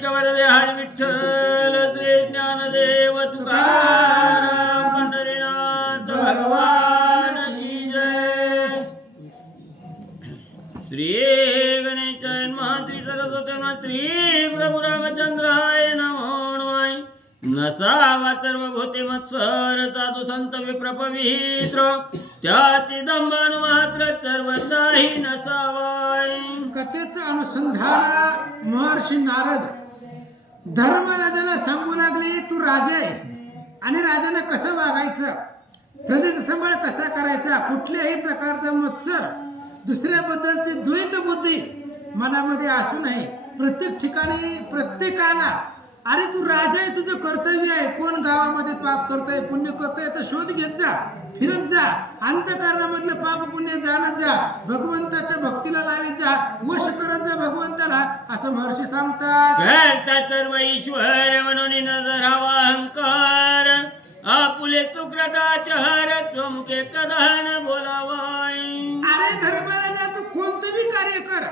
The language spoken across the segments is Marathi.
पुंडलिक वरदे हरी विठ्ठल श्री ज्ञानदेव तुकाराम पंढरीनाथ भगवान की जय. श्री गणेशाय नमः श्री सरस्वती नमः श्री प्रभू रामचंद्राय नमो नमः. नसावा सर्व भूते मत्सर साधू संत विप्रपवित्र त्यासी दंबन मात्र सर्वताही नसावाय. कथेचं अनुसंधान महर्षी नारद धर्मराजाला सांगू लागले तू राजा आहे. आणि राजानं कसं वागायचं? प्रजेचा सांभाळ कसा करायचा? कुठल्याही प्रकारचा मत्सर दुसऱ्याबद्दलची द्वैत बुद्धी मनामध्ये असू नये. प्रत्येक ठिकाणी प्रत्येकाला अरे तू राजा आहे तुझं कर्तव्य आहे. कोण गावामध्ये पाप करतोय पुण्य करतोय तर शोध घेत जा फिरत जा. अंतकरणामधलं पाप पुण्य जाणत जा. भगवंताच्या भक्तीला लावीत जा. वश करत जा भगवंताला असं महर्षी सांगतात. सर्व ईश्वर म्हणून नजरावा अहंकार. आपुले सुक्रताच हर चोमुके कदान बोलावाय अरे धर्मराजा तू कोणतं बी कार्य कर.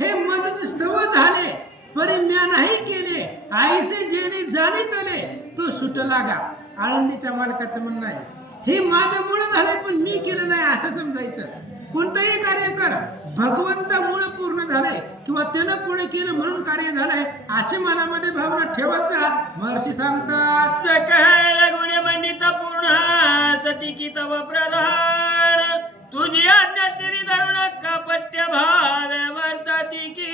हे मदत स्तव झाले. परी म्या नाही केले. आईसे जेणे जाणे तले तो सुटला गा. आळंदीच्या मालकाचं म्हणणं आहे हे माझ्यामुळे झालंय पण मी केलं नाही असं समजायचं. कोणतंही कार्य कर. भगवंतामुळे पूर्ण झालंय किंवा त्यानं पुढे केलं म्हणून कार्य झालंय अशी मनामध्ये भावना ठेवत जा महर्षी सांगतात. सकाळ गुणे मंडित पूर्ण सती की तव प्रधान. तुझी आज्ञा श्री धरुण कपट्य भाव वर्तती की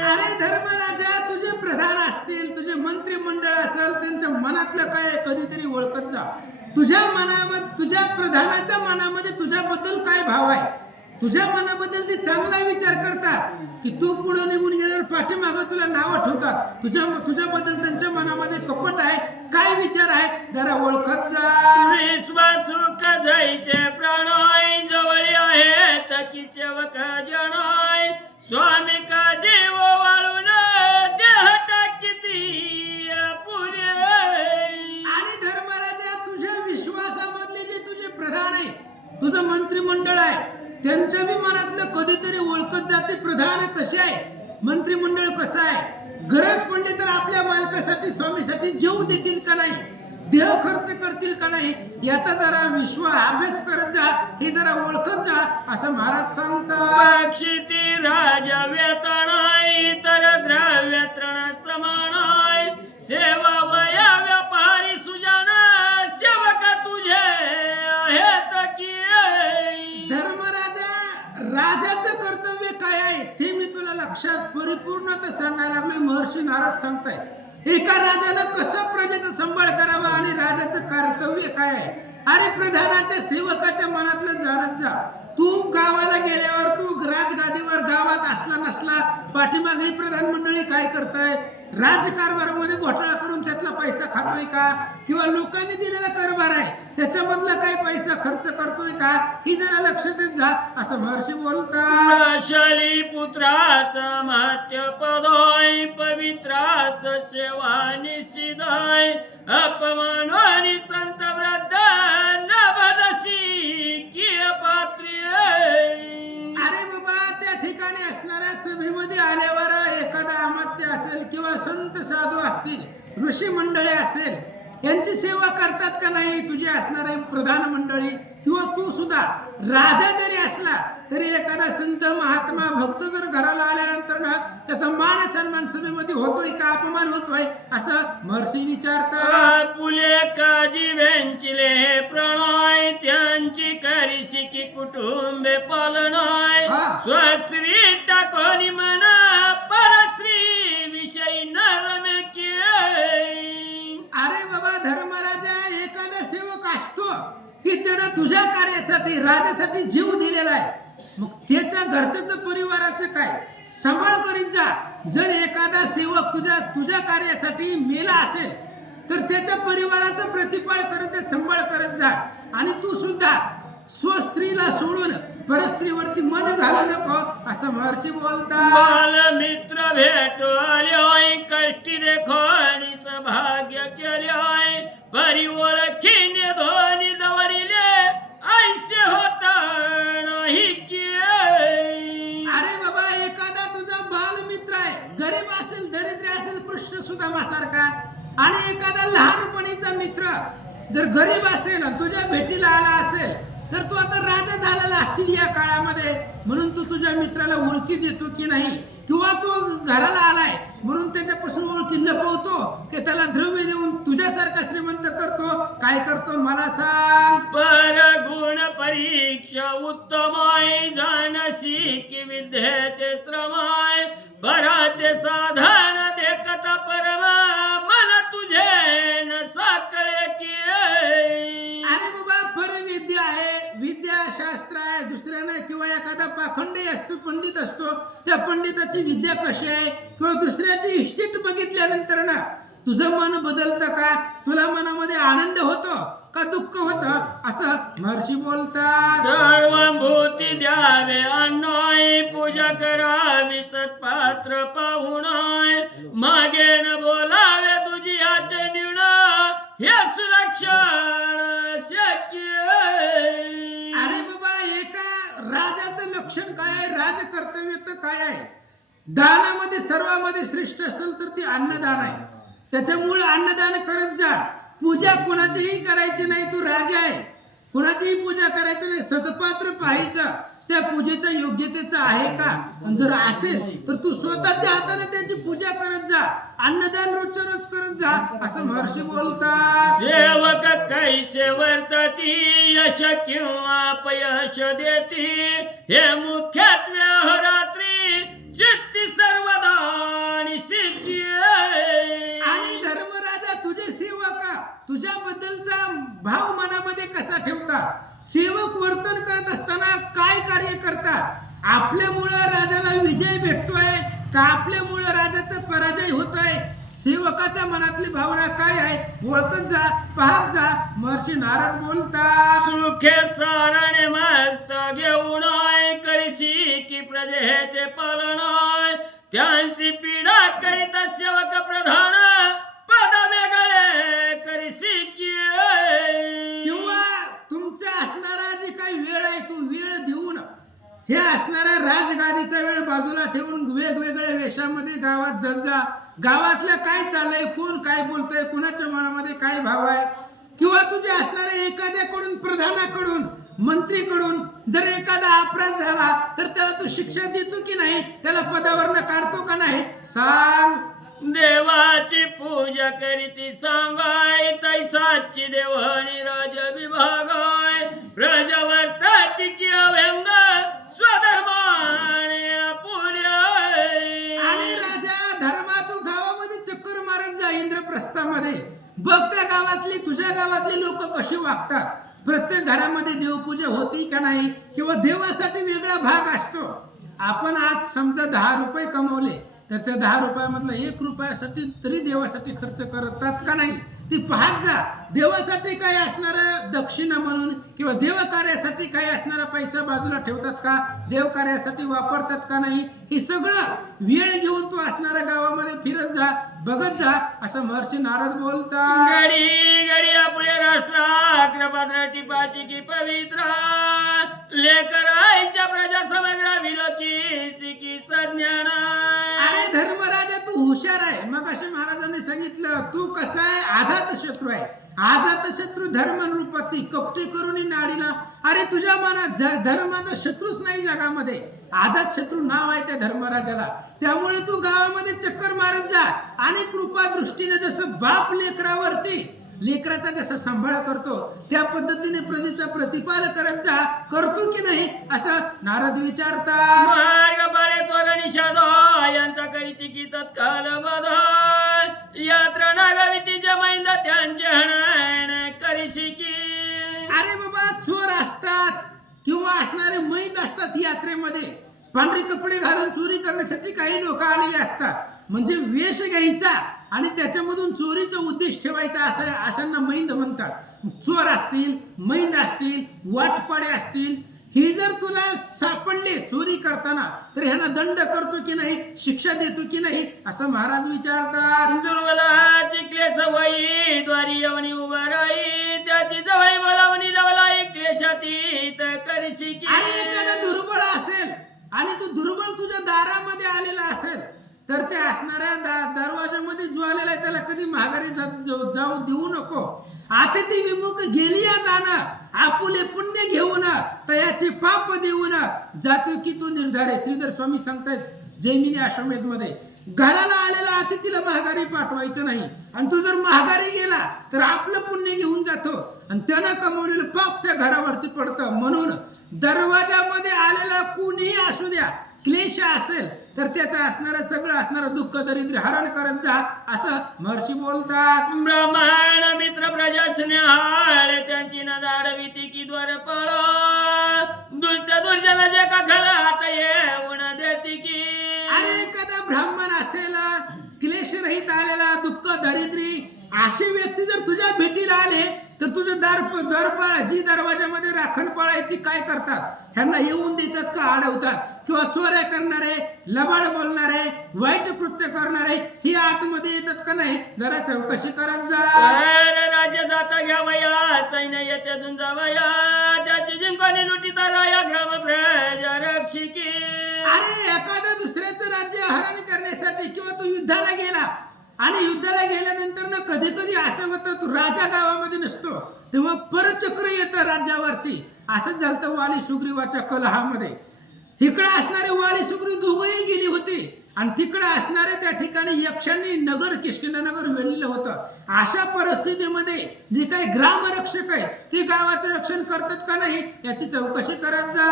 अरे धर्मराजा तुझे प्रधान असतील तुझे मंत्रिमंडळ असेल त्यांच्या मनातलं काय आहे कधीतरी ओळखत जा. तुझ्या मनामध्ये तुझ्या प्रधानाच्या मनामध्ये तुझ्याबद्दल काय भाव आहे? तुझ्या मनाबद्दल ते चांगला विचार करतात की तू पुढे निघून गेल्यावर पाठीमागं तुला नावं ठेवतात. तुझ्या तुझ्याबद्दल त्यांच्या मनामध्ये कपट आहे काय विचार आहे जरा ओळखत जा. विश्वासू कधईचे प्रणय जवळ आहेत की सेवक जणाय स्वामी तुझं मंत्रिमंडळ आहे. त्यांच्या बी मनातलं कधीतरी ओळखत जाते प्रधान कसे आहे? मंत्रिमंडळ कसं आहे? गरज पडली तर आपल्या मालकासाठी स्वामीसाठी जीव देतील का नाही? देह खर्च करतील का नाही? याचा जरा विश्व अभ्यास करत जा. हे जरा ओळखत जा असं महाराज सांगतात. राजा राज व्यतनाय तर द्रव्य तृण समानाय सेवा लक्षात परिपूर्णता सांगायला लागले महर्षी नारद सांगताय एका राजाला कसं प्रजेचा सांभाळ करावा आणि राजाचं कर्तव्य काय आहे? अरे प्रधानाच्या सेवकाच्या मनातलं जाणत जा. तू गावाला गेल्यावर तू राजगादीवर गावात असला नसला पाठीमागे प्रधान मंडळी काय करताय? राजकारभारामध्ये घोटाळा करून त्यातला पैसा खातोय का? किंवा लोकांनी दिलेला कारभार आहे त्याच्यामधला काय पैसा खर्च करतोय का? ही जरा लक्ष देत जा असं महर्षी बोलता शली पुत्राच महत्य पदोय पवित्रास सेवा निषिदाय अपमानानि संत वृद्ध नवदशी की पात्रिय? ठिकाणी असणाऱ्या सभेमध्ये आल्यावर एखादा अमात्य असेल किंवा संत साधू असतील ऋषी मंडळी असेल यांची सेवा करतात का नाही? तुझे असणारे प्रधान मंडळी किंवा तू सुद्धा राजा जरी असला तरी एखादा संत महात्मा भक्त जर घराला आल्यानंतर ना त्याचा मान सन्मान सभेमध्ये होतोय का? अपमान होतोय? असं महर्षी विचारतात. पुले काजी वेंचिले प्रणय त्यांची करी शिकी कुटुंबे पालनाय. स्वश्री कार्यासाठी राजासाठी जीव दिलेला आहे. मग त्याच्या घरच्याचं परिवाराचं काय? सांभाळ करीत जा. जर एखादा सेवक तुझ्या तुझ्या कार्यासाठी मेला असेल तर त्याच्या परिवाराचं प्रतिपाळ करत सांभाळ करत जा. आणि तू सुद्धा स्वस्त्रीला सोडून परस्त्रीवरती मन घालू नको असं महर्षी बोलता बाल मित्र भेटो आलोय कष्टी आणि भाग्य केले परी ओळखीने धोनी दवडिले ऐसे होता नाही अरे बाबा एखादा तुझा बाल मित्र आहे गरीब असेल दरिद्र असेल कृष्ण सुदामासारखा आणि एखादा लहानपणीचा मित्र जर गरीब असेल तुझ्या भेटीला आला असेल तर तू आता राजा झालेला असतील या काळामध्ये. म्हणून तू तुझ्या मित्राला ओळखी देतो की नाही? किंवा तो घराला आलाय म्हणून त्याच्यापासून ओळखी लपवतो की त्याला द्रव्य देऊन तुझ्यासारखा श्रीमंत करतो? काय करतो मला सांग. पर गुण परीक्षा उत्तमाय जाणशी की विद्येचे श्रमाय बराचे साधन देखता परमा मन तुझे आहे दुसऱ्यानं किंवा एखादा पाखंडी असतो पंडित असतो त्या पंडिताची विद्या कशी आहे? किंवा दुसऱ्याची इस्टेट बघितल्यानंतर ना तुझं मन बदलतं का? तुला मनामध्ये आनंद होतो का दुःख होतं? असं महर्षी बोलतात. सर्व भूती द्यावे अन्नाय पूजा करावी सत्पात्र पाहुणाय मागे न बोलावे तुझी याचे निर्णय हे सुरक्षा राजाचं लक्षण काय आहे? राजकर्तव्य तर काय आहे? दानामध्ये सर्वामध्ये श्रेष्ठ असेल तर ती अन्नदान आहे. त्याच्यामुळे अन्नदान करत जा. पूजा कुणाचीही करायची नाही तू राजा आहे. कुणाचीही पूजा करायची नाही सतपात्र पाहायचं. त्या पूजेच्या योग्यतेचं आहे का? जर असेल तर तू स्वतःच्या हाताने त्याची पूजा करत जा. अन्नदान रोजच्या रोज करत जा असं महर्षी बोलतात. सेवक कैसे वर्तती यश किंवा अपयश देती. हे मुख्यत्वे अहोरात्री चित्ती सर्वदा आणि सिद्धी आणि धर्मराजा तुझे सेवक तुझ्याबद्दलचा भाव मनामध्ये कसा ठेवतात? सेवक वर्तन करत असताना काय कार्य करतात? आपल्यामुळं राजाला विजय भेटतोय का आपल्यामुळं राजाचा पराजय होतोय? सेवकाच्या मनातली भावना काय आहे? ओळखत जा पाहत जा. महर्षी नारद बोलतात सुखे सारण मस्त घेऊन करशी की प्रजेचे पालन त्यांची पीडा करीता सेवक प्रधान पद वेगळे करशी की किंवा तुमच्या असणारा जी काही वेळ आहे तो वेळ देऊन हे असणारा राजगादीचा वेळ बाजूला ठेवून वेगवेगळ्या वेशामध्ये गावात जजा जा. गावातलं काय चाललंय कोण काय बोलतंय कोणाच्या मनामध्ये काय भाव आहे? किंवा तुझे असणारे एखाद्याकडून प्रधानाकडून मंत्रीकडून जर एखादा अपराध झाला तर त्याला तू शिक्षा देतो की नाही? त्याला पदावरनं काढतो का नाही? सांग. देवाची पूजा करीती सांगाय तैसाची देवानी राज विभागाय. प्रजवर्तती की अव्यंग स्वधर्माने आणि राजा धर्मा तू गावामध्ये चक्कर मारत जा इंद्रप्रस्थामध्ये. बघ त्या गावातली तुझ्या गावातली लोक कशी वागतात. प्रत्येक घरामध्ये देवपूजा होती का नाही किंवा देवासाठी वेगळा भाग असतो. आपण आज समजा दहा रुपये कमवले तर त्या दहा रुपयामधला एक रुपयासाठी तरी देवासाठी खर्च करतात का नाही? ती पाहत जा. देवासाठी काय असणारा दक्षिणा म्हणून किंवा देवकार्यासाठी काय असणारा पैसा बाजूला ठेवतात का? देवकार्यासाठी वापरतात का नाही? हे सगळं वेळ घेऊन तू असणाऱ्या गावामध्ये फिरत जा. बघत जा असं महर्षी नारद बोलतात. गडी गडी आपले राष्ट्र कृपात्र टिपाची की पवित्र. लेकर आईच्या प्रजा समग्र विलोकी की सज्ञान. अरे धर्मराजा तू हुशार आहे. मग असे महाराजांनी सांगितलं तू कसा आहे? आघात शत्रू आहे. आजात शत्रू धर्म नृपती कपटी करून नाडीला. अरे तुझ्या मनात ज- धर्माचा शत्रूच नाही जगामध्ये. आजात शत्रू नाव आहे त्या धर्मराजाला. त्यामुळे तू गावामध्ये चक्कर मारत जा. आणि कृपा दृष्टीने जसं बाप लेकरावरती लेकराचा जसा सांभाळ करतो त्या पद्धतीने प्रजेचा प्रतिपाल करत जा. करतो की नाही असं नारद विचारतात. मार्ग बळे तो निषाद यांचा करीची गीतात काल बधा यात्रा नागविती जमैंद त्यांचे हणण करीशी की. अरे बाबा चोर असतात किंवा असणारे मैंद असतात यात्रेमध्ये. पांढरे कपडे घालून चोरी करण्यासाठी काही लोक आलेले असतात. म्हणजे वेश घ्यायचा आणि त्याच्यामधून चोरीचा उद्देश ठेवायचा असं अशांना मैंद म्हणतात. चोर असतील मैंद असतील वाटपाडे असतील ही जर तुला सापडले चोरी करताना तर ह्यांना दंड करतो की नाही शिक्षा देतो की नाही असं महाराज विचारतात. दुर्बला चिकले सवयी द्वारी यवनी उभा राही त्याची जवळी बोलावणी लवलाई क्लेशातीत करीशी की आणि एखादा दुर्बळ असेल आणि तो दुर्बळ तुझ्या दारामध्ये आलेला असेल तर ते असणाऱ्या दा- दरवाजामध्ये जो आलेला आहे त्याला कधी माघारी जाऊ जाऊ देऊ नको. आता ती विमुख गेली या जाणं आपुले पुण्य घेऊन तयाचे पाप देऊन जातो की तू निर्धार. आहे श्रीधर स्वामी सांगतायत जैमिनी आश्रमेत मध्ये घराला आलेला अतिथीला महागारी पाठवायचं नाही. आणि तू जर महागारी गेला तर आपलं पुण्य घेऊन जातो. आणि त्यानं कमवलेलं पाप त्या घरावरती पडतं. म्हणून दरवाजामध्ये आलेला कुणीही असू द्या क्लेश असेल तर त्याचं असणारं सगळं असणारं दुःख दरिद्र हरण करत जा असं महर्षी बोलतात. ब्रह्मांड मित्र प्रजा स्नेहाळ त्यांची न दाडविती की द्वार पळ. दुष्ट दुर्जनाच्या का खरा हात येऊन देती की अरे एखादा ब्राह्मण असेल क्लेश रहित आलेला दुःख दरिद्री असे व्यक्ती जर तुझ्या भेटीला आले तर तुझं दार दरपाळ जी दरवाजामध्ये राखण पाळ आहे ती काय करतात? ह्यांना येऊन देतात का अडवतात? किंवा चोऱ्या करणारे लबाड बोलणारे वाईट कृत्य करणारे ही आतमध्ये येतात का नाही? जरा चौकशी करत जा. राज्य जाता घ्यावया सैन्य येते जावया. त्याची जिंकणी लुटीता राया ग्राम प्रजा रक्षिकी अरे एखादा दुसऱ्याचं राज्य हरण करण्यासाठी किंवा तो युद्धाला गेला आणि युद्धाला गेल्यानंतर ना कधी कधी असं होतं तो राजा गावामध्ये नसतो. तेव्हा परचक्र येतं राज्यावरती. असंच झालं वाली सुग्रीवाच्या कलहामध्ये. इकडे असणारे वाली सुग्रीव दोघंही गेली होती. आणि तिकडे असणारे त्या ठिकाणी यक्षांनी नगर किष्किंदा नगर वेढलेलं होतं. अशा परिस्थितीमध्ये जे काही ग्रामरक्षक आहेत ते गावाचं रक्षण करतात का नाही याची चौकशी करत जा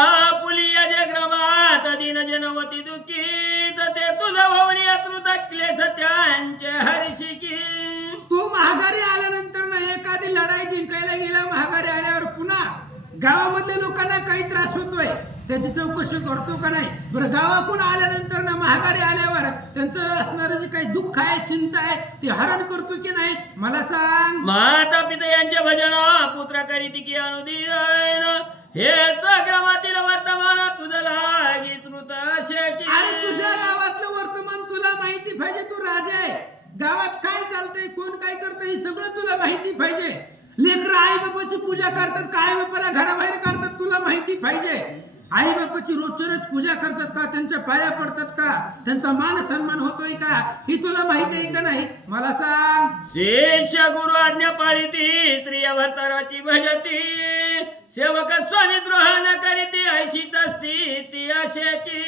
आपुलिया जे ग्रामात दिन जनवती दुःखीत ते तुझा भवनी अतृत क्लेश त्यांचे हरिशिकी तो महागारी आल्यानंतर ना एखादी लढाई जिंकायला गेला महागारी आल्यावर पुन्हा गावामधल्या लोकांना काही त्रास होतोय. त्याची चौकशी करतो का नाही? बरं गावाकडून आल्यानंतर ना महागारी आल्यावर त्यांचं असणारं जे काही दुःख आहे चिंता आहे ते हरण करतो की नाही? मला सांग. माता पिता यांचे भजन पुत्र करीती की अनुदीन. हे ग्रामातील वर्तमान तुझं लागी अरे तुझ्या गावातलं वर्तमान तुला माहिती पाहिजे तू राजा आहे. गावात काय चालतंय कोण काय करतंय हे सगळं तुला माहिती पाहिजे. लेकर आई बापाची पूजा करतात का आई बापाला घराबाहेर काढतात तुला माहिती पाहिजे. आई बापाची रोजच्या रोज पूजा करतात का? त्यांच्या पाया पडतात का? त्यांचा मान सन्मान होतोय का? ही तुला माहिती आहे का नाही? मला सांग. शिष्य गुरु आज्ञा पाळिती स्त्रिया भरताराची भजती. सेवक स्वामी द्रोह न करीती ऐशीच स्थिती असे की.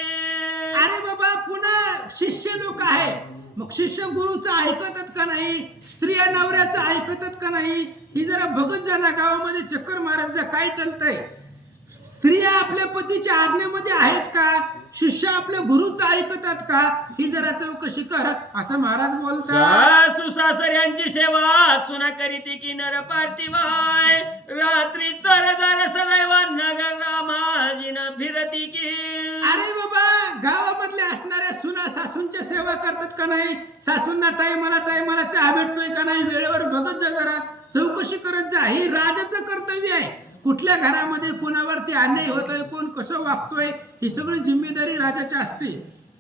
अरे बाबा पुन्हा शिष्य लोक आहे? मग शिष्य गुरुचं ऐकतात का नाही? स्त्रिया नवऱ्याचं ऐकतात का नाही? ही जरा बघत जा ना गावामध्ये चक्कर मारत जा काय चालतंय? स्त्रिया आपल्या पतीच्या आज्ञेमध्ये आहेत का? शिष्य आपल्या गुरुचं ऐकतात का? ही जरा चौकशी कर असं महाराज बोलतात. सासू सासऱ्यांची सेवा सुना करीती की नर पार्थिवाय रात्री चर जर सदैव नगर रामाजीन फिरती की. अरे बाबा गावामधल्या असणाऱ्या सुना सासूंच्या सेवा करतात का नाही? सासूंना टायमाला टायमाला चहा भेटतोय का नाही? वेळेवर बघत जा जरा. चौकशी करत जा. ही राजाचं कर्तव्य आहे. कुठल्या घरामध्ये कोणावरती अन्याय आहे कोण कसं वागतोय ही सगळी जिम्मेदारी राजाची असते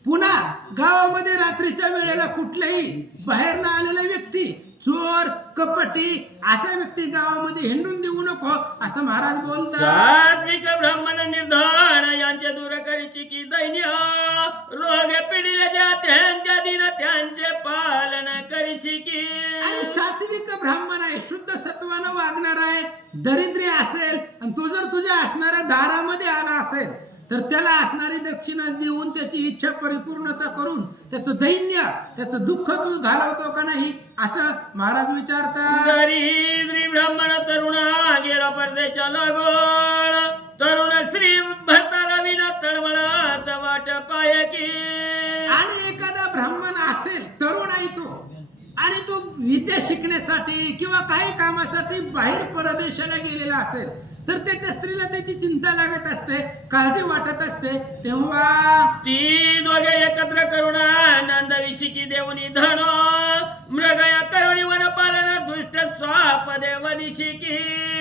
पुन्हा गावामध्ये रात्रीच्या वेळेला कुठल्याही बाहेर न आलेला व्यक्ती चोर कपटी असा व्यक्ती गावामध्ये हिंडून देऊ नको असं महाराज बोलतात. सात्विक ब्राह्मण निर्धन यांचे दूर करीची की दैन्य? रोग पिढीले ज्या त्यांच्या दिन त्यांचे पालन करीशी की? आणि सात्विक ब्राह्मण आहे शुद्ध सत्वानं वागणार आहे दरिद्री असेल आणि तो जर तुझ्या असणाऱ्या दारामध्ये आला असेल तर त्याला असणारी दक्षिणा देऊन त्याची इच्छा परिपूर्णता करून त्याचं दैन्य त्याचं दुःख तू घालवतो का नाही असं महाराज विचारतात. तरुणा गेला परदेशा लागोळ तरुण श्री भरतारा विना तळमळत वाट पाय की. आणि एखादा ब्राह्मण असेल तरुण आहे तो आणि तो विद्या शिकण्यासाठी किंवा काही कामासाठी बाहेर परदेशाला गेलेला असेल तर त्याच्या स्त्रीला त्याची चिंता लागत असते काळजी वाटत असते. तेव्हा ती दोघे एकत्र करुण आनंद विशिकी देऊनी धन मृगया करुणी वन पालन दुष्ट स्वाप देव निशिकी.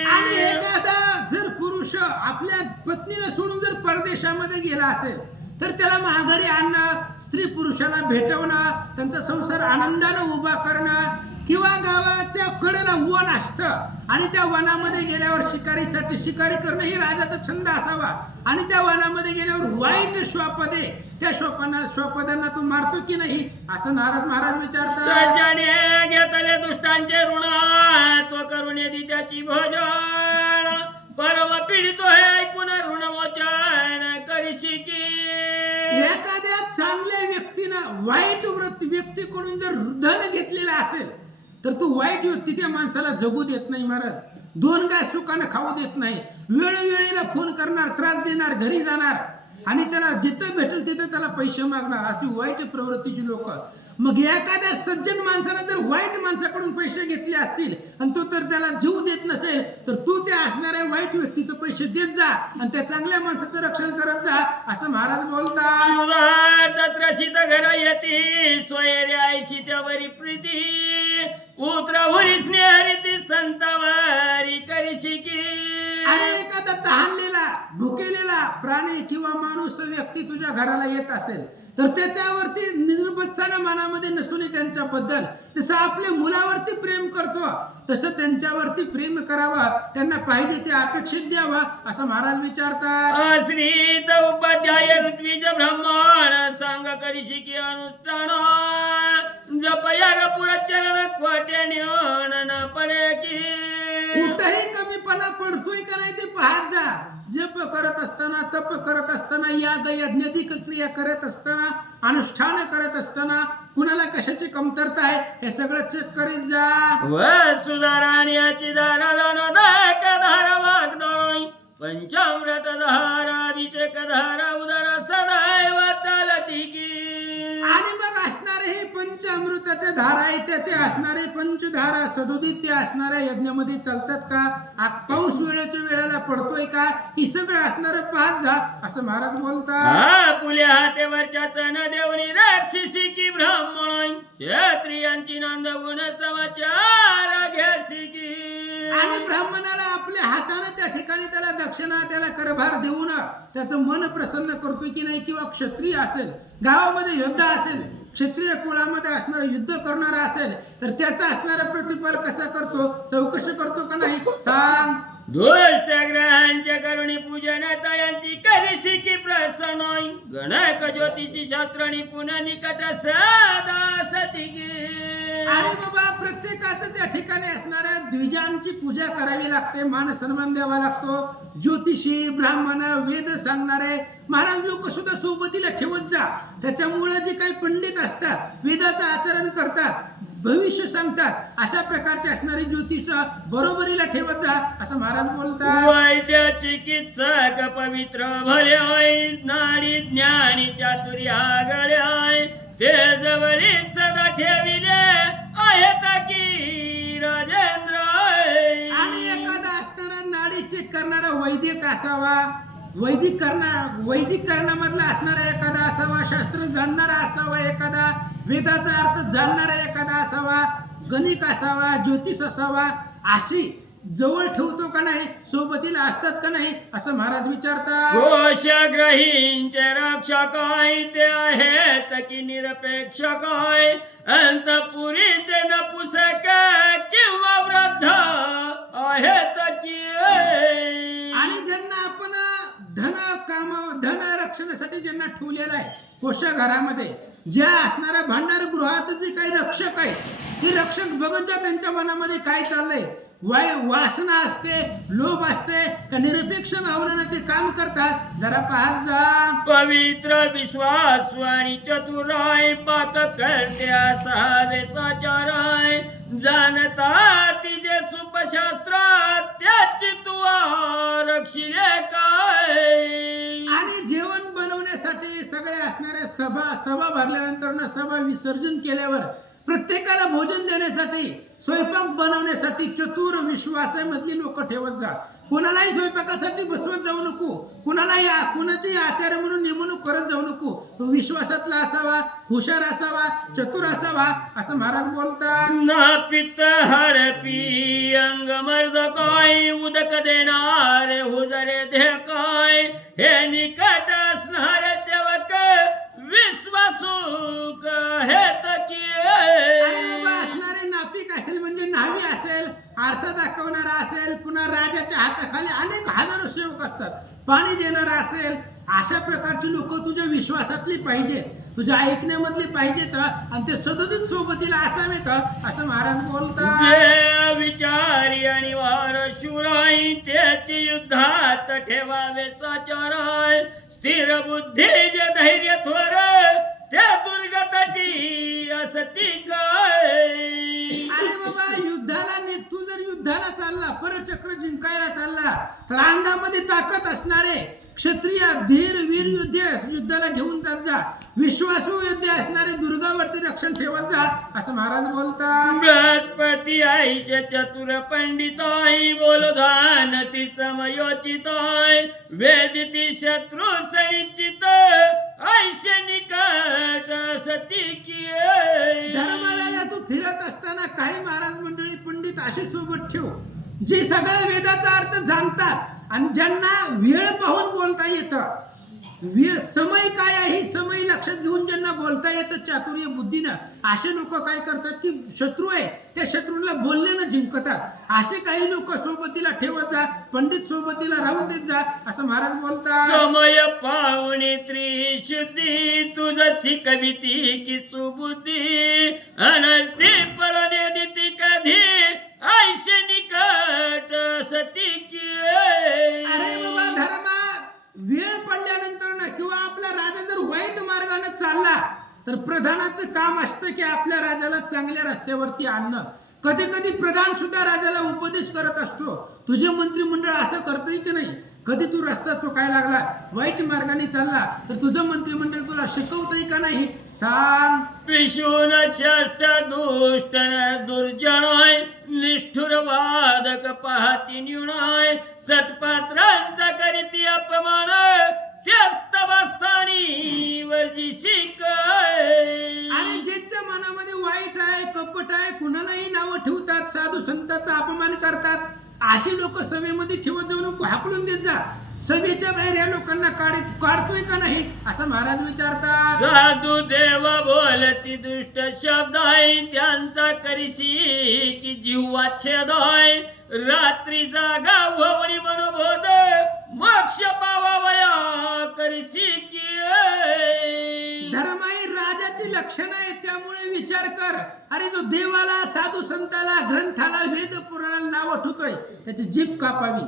आणि एखादा जर पुरुष आपल्या पत्नीला सोडून जर परदेशामध्ये गेला असेल तर त्याला माघारी आणणं स्त्री पुरुषाला भेटवणं त्यांचा संसार आनंदानं उभा करणं किंवा गावाच्या कडेला वन असतं आणि त्या वनामध्ये गेल्यावर शिकारीसाठी शिकारी करणं ही राजाचा छंद असावा. आणि त्या वनामध्ये गेल्यावर वाईट श्वापदे त्या श्वापांना श्वापदांना तू मारतो की नाही? असं नारद महाराज विचारतात. घेतले दुष्टांचे ऋण तो करून येदी त्याची भोजन. परम पीडितो हे ऐकून ऋणमोचन करीशी की. एखाद्या चांगल्या व्यक्तीनं वाईट वृत्ती व्यक्तीकडून जर धन घेतलेलं असेल तर तो वाईट व्यक्ती त्या माणसाला जगू देत नाही महाराज. दोन गाय सुखानं खाऊ देत नाही. वेळोवेळीला फोन करणार त्रास देणार घरी जाणार. आणि त्याला जिथं भेटेल तिथं त्याला पैसे मागणार. अशी वाईट प्रवृत्तीची लोक. मग एखाद्या सज्जन माणसानं जर वाईट माणसाकडून पैसे घेतले असतील आणि तो तर त्याला जीव देत नसेल तर तू त्या असणाऱ्या वाईट व्यक्तीचं पैसे देत जा आणि त्या चांगल्या माणसाचं रक्षण करत जा असं महाराज बोलतात. घरा येते शीत सोयरे आयशी त्यावरी प्रीती. पुत्र हुरी स्नेहरीती संतावारी करीशी की. एका एखादा तहानलेला भुकेलेला प्राणी किंवा माणूस व्यक्ती तुझ्या घराला येत असेल तर त्याच्यावरती निर्बत्सानं मनामध्ये नसून त्यांच्याबद्दल जसं आपल्या मुलावरती प्रेम करतो तसं त्यांच्यावरती प्रेम करावं त्यांना पाहिजे ते अपेक्षित द्यावं असं महाराज विचारतात. आश्रित उपाध्याय ऋत्विज ब्राह्मण सांग करीशी की अनुष्ठान. जप याग पुरचरण खोटे न्योन न पडे की. कुठंही कमीपणा पडतोय का नाही ते पाहत जा. जप करत असताना तप करत असताना याग यज्ञाधिक क्रिया करत असताना अनुष्ठान करत असताना कुणाला कशाची कमतरता आहे हे सगळं चेक करीत जा. व सुधाराण्याची दारा दान दाक धारा वागदोय पंचामृत धारा अभिषेक धारा उदर सदैव चालती की. आणि मग असणारे हे पंचामृताच्या धारा आहेत त्या ते असणारे पंचधारा सदोदित ते असणाऱ्या यज्ञामध्ये चालतात का? पाऊस वेळेच्या वेळेला पडतोय का? ही सगळं असणारं पाहत जा असं महाराज बोलतात. हा पुल्या हातेवरच्या चण देवनी राक्षसी की ब्राह्मण क्षत्रियांची नांदवून समाचार घ्यासी की. आणि ब्राह्मणाला आपल्या हाताने त्या ठिकाणी त्याला दक्षिणा त्याला करभार देऊन त्याचं मन प्रसन्न करतो की नाही किंवा क्षत्रिय असेल गावामध्ये युद्ध असेल क्षत्रिय कुळामध्ये असणारा युद्ध करणारा असेल तर त्याचा असणारा प्रतिफल कसा करतो? चौकशी करतो का नाही? सांग. दुष्ट ग्रहांच्या करुणी पूजन तयांची करीसी की प्रसन्न गणक ज्योतीची शास्त्रणी पुन्हा निकट सदा सती अरे बाबा प्रत्येकाचं त्या ठिकाणी असणाऱ्या द्विजांची पूजा करावी लागते मान सन्मान द्यावा लागतो. ज्योतिषी ब्राह्मण वेद सांगणारे महाराज लोक सुद्धा सोबतीला ठेवत जा. त्याच्यामुळे जे काही पंडित असतात वेदाचं आचरण करतात भविष्य सांगतात. अशा प्रकारचे असणारे ज्योतिष बरोबरीला ठेवत जा असं महाराज बोलतात. वैद्य चिकित्सक पवित्र भले होय नाडी ज्ञानी चातुर्य आगळे होय ते जवळी सदा ठेविले आहेत की राजेंद्र आणि एखादा असणारा नाडी चेक करणारा वैदिक असावा. वैदिक करणार वैदिक करणामधला असणारा एखादा असावा शास्त्र जाणणारा असावा एखादा. वेदाचा अर्थ जाणणारा एखादा असावा गणिक असावा ज्योतिष असावा अशी जवळ ठेवतो का नाही सोबतीला असतात का नाही असं महाराज विचारतात. रक्षकाय ते आहेत की निरपेक्ष काय? अंतपुरीचे नपुसक किंवा वृद्ध आहेत की? आणि ज्यांना आपण धन काम धन रक्षणासाठी ज्यांना ठेवलेलं आहे कोशाघरामध्ये ज्या असणाऱ्या भांडार गृहाचं जे काही रक्षक आहे ते रक्षक बघत जा त्यांच्या मनामध्ये काय चाललंय. वाय वासना असते लोभ असते का निरपेक्ष भावनेनं ते काम करतात? जरा पाहत जा. पवित्र विश्वास आणि चतुराय पाक करते सहावे साचाराय जाणता तिचे सुपशास्त्र त्याची तू रक्षिले काय? आणि जेवण बनवण्यासाठी सगळे असणाऱ्या सभा सभा भरल्यानंतर ना सभा विसर्जन केल्यावर प्रत्येकाला भोजन देण्यासाठी स्वयंपाक बनवण्यासाठी चतुर विश्वासामधली लोक ठेवत जा. कुणालाही स्वयंपाकासाठी बसवत जाऊ नको. कुणालाही आ- आचार्य म्हणून नेमणूक करत जाऊ नको. तो विश्वासातला असावा हुशार असावा चतुर असावा असं महाराज बोलतात. ना पित्त हडपी अंग मर्द काय उदक देणार हुजरे दे काय हे निकट असेल पुन्हा राजाच्या हाताखाली अनेक हजारो सेवक असतात. पाणी देणारा असेल अशा प्रकारची लोक तुझ्या विश्वासातली पाहिजे तुझ्या ऐकण्यामधली पाहिजेत आणि ते सदोदित सोबतीला असावेत असं महाराज बोलतात. विचारी आणि वार शूराई त्याची युद्धात ठेवावे साचाराय स्थिर बुद्धी जे धैर्य थोर त्या दुर्गतटी असती काय? बाबा युद्धाला निघ तू जर युद्धाला चालला परचक्र जिंकायला चालला तर अंगामध्ये ताकद असणारे क्षत्रिय धीर वीर योद्धे युद्धाला घेऊन जात जा. विश्वासू योद्धे असणारे दुर्गावरती रक्षण ठेवत जा असं महाराज बोलतात. बृहस्पती आईचे चतुर पंडिताई बोलधान ती समयोचिताय वेदिती शत्रू सनिचित ऐशे निकट सती धर्माला तू फिरत असताना काही महाराज मंडळी पंडित असे सोबत ठेव जे सगळ्या वेदाचा अर्थ जाणतात. आणि ज्यांना वेळ पाहून बोलता येतं वेळ समय काय आहे हे समय लक्षात घेऊन ज्यांना बोलता येतं चातुर्य बुद्धीनं असे लोक काय करतात की शत्रू आहे त्या शत्रूला बोलण्यानं जिंकतात. असे काही लोक सोबतीला ठेवत जा पंडित सोबतीला राहून देत जा असं महाराज बोलतात. समय पाहुणे त्रिशुद्धी तुझसी कविती की सुबुद्धी तर प्रधानाचं काम असतं की आपल्या राजाला चांगल्या रस्त्यावरती आणणं. कधी कधी प्रधान सुद्धा राजाला उपदेश करत असतो. तुझे मंत्रिमंडळ असं करतंय की नाही? कधी तू रस्ता चुकायला लागला वाईट मार्गाने चालला तर तुझं मंत्रिमंडळ तुला शिकवतंय का नाही? सांग. पिशून शष्ट दुष्ट दुर्जनाय निष्ठुर वादक पाहती न्यूनाय सत्पात्रांचा करीती अपमान. काय ज्यांच्या मनामध्ये वाईट आहे कपट आहे कुणालाही नावं ठेवतात साधू संतांचा अपमान करतात अशी लोक सभेमध्ये ठेवत जाऊ नको हाकलून देत जा. सभेच्या बाहेर या लोकांना काढ काढतोय का नाही असं महाराज विचारतात. साधू देव बोलती दुष्ट शब्द आहे त्यांचा करीशी की जीवा छेद आहे. रात्री जागा भवनी मनोबोध मोक्ष पावावया करीशी की धर्माई राजाची लक्षणं आहे त्यामुळे विचार कर. अरे जो देवाला साधू संताला ग्रंथाला वेद पुराणाला नाव ठेवतोय त्याची जीभ कापावी.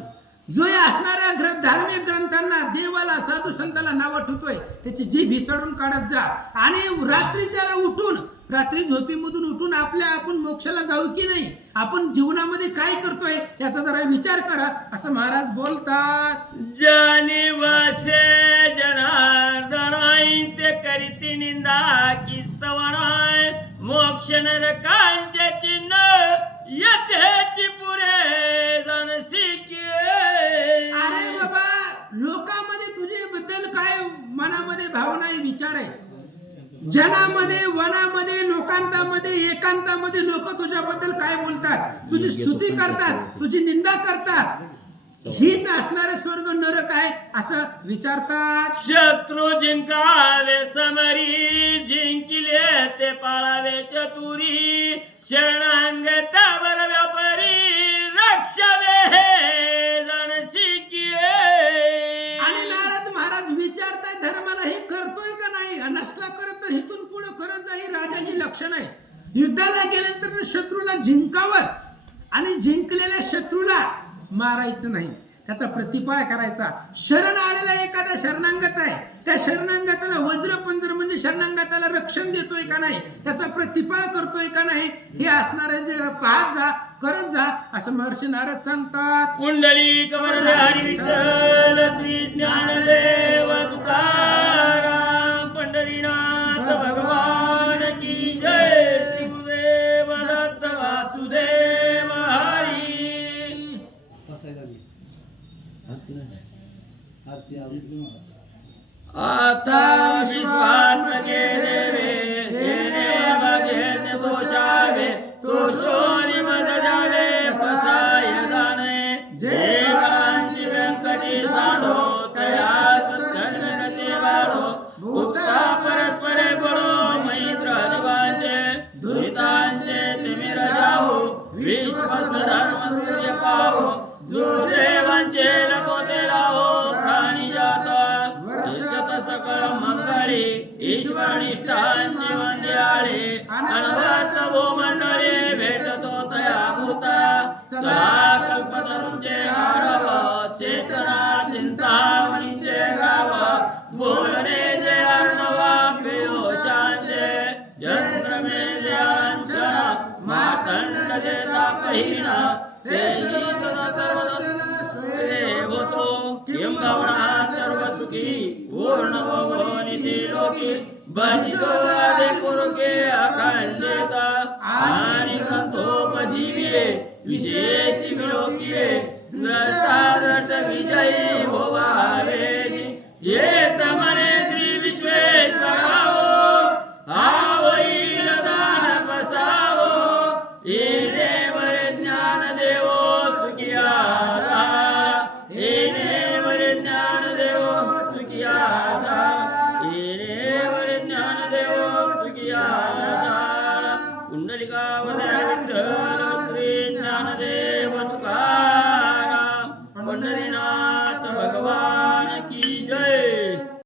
जो या असणाऱ्या ग्रंथ धार्मिक ग्रंथांना देवाला साधू संताला नाव ठेवतोय त्याची जीभ हिसडून काढत जा. आणि रात्रीच्याला उठून रात्री झोपीमधून उठून आपल्या आपण मोक्षाला जाऊ की नाही? आपण जीवनामध्ये काय करतोय? याचा जरा विचार करा. असं महाराज बोलतात. जानी वासे जनार्दनाय ते करीती निंदा किस्तवनाय. मोक्ष नरकाय जनामध्ये वनामध्ये लोकांतामध्ये एकांतामध्ये लोक तुझ्याबद्दल काय बोलतात? तुझी स्तुती करतात तुझी निंदा करतात. हीच असणारे स्वर्ग नरक आहे असं विचारतात. शत्रू जिंकावे समरी जिंकिले ते पाळावे चतुरी. शरणांग ताबर व्यापारी रक्षावे. हे करतोय का नाही? आणि नसला करत तर इथून पुढे करत जा ही राजाची लक्षण आहे युद्धाला गेल्यानंतर शत्रूला जिंकावंच. आणि जिंकलेल्या शत्रूला मारायचं नाही. त्याचा प्रतिपाळ करायचा. शरण आलेला एखादा शरणांगत आहे. त्या शरणांगताला वज्रपंजर म्हणजे शरणांगताला रक्षण देतोय का नाही? त्याचा प्रतिपाळ करतोय का नाही? हे असणारे जे पाहत जा करत जा असं महर्षी नारद सांगतात. कुंडली कमल हरी विठ्ठल श्री ज्ञानदेव तुकाराम पंढरीनाथ भगवान की जय श्री गुरुदेव दत्त वासुदेव हरी. आता विश्वात्मके देवे किं गौणा सर्वसुखी पूर्णवनिधि लोके बहितोदादे पुरुके अखण्डित आनिमन्तोपजीव्ये विशेषि विलोक्ये